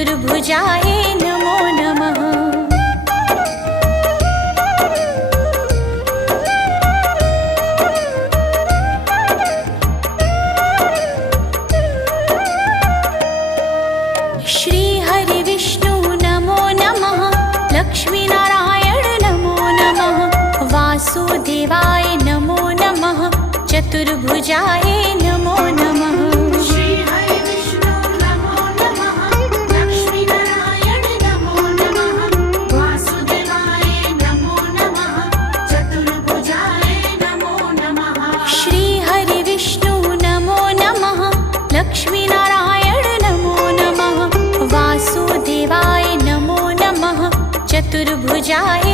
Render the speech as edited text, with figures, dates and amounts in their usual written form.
चतुर्भुजाय नमो नमः। श्री हरि विष्णु नमो नमः। लक्ष्मीनारायण नमो नमः। वासुदेवाय नमो नमः। चतुर्भुजाय नमो नमः। श्री हरि विष्णु नमो नमः। लक्ष्मीनारायण नमो नमः। वासुदेवाय नमो नमः। चतुर्भुजाय नमो नमः। श्री हरि विष्णु नमो नमः। लक्ष्मीनारायण नमो नमः। वासुदेवाय नमो नमः। चतुर्भुजाय